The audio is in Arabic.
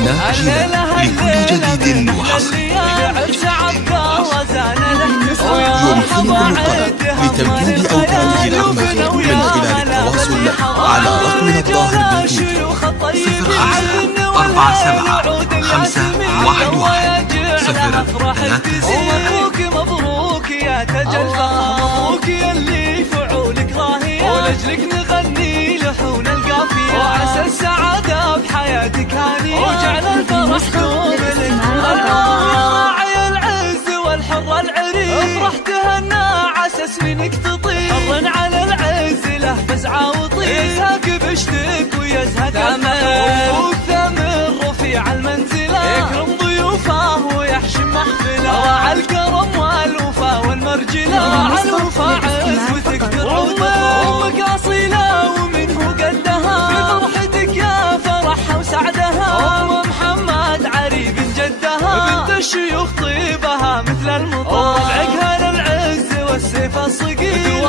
قناة جيلان لكل جديد وحصري. يمكنكم الطلب لتمديد أوتاره الرقمية من خلال التواصل على رقمنا الظاهر بالتويتر 0547511030. مبروك يا تاج الفخر، مبروك يا اللي فعولك ضاهية، ولجلك نغني لحون القافية، وعسى السعادة بحياتك هانية، وجعل الفرح دوم لك. الله يا راعي العز والحر العريق، افرح تهنى عسى سنينك تطير، حر على العز له فزعة وطير، يزهق بشتك ويزهق الثمر، والثمر رفيع المنزلة، يكرم ضيوفه ويحشم محفله، راعى الكرم والوفا والمرجله، راعى الوفا عز وتقدر وتفور، امك اصيله ومنه قدها، في فرحتك يا فرحها وسعدها، ام محمد عريب جدها، بنت الشيوخ طيبها مثل المطر، طبعك هذا العز والسيف الصقيل،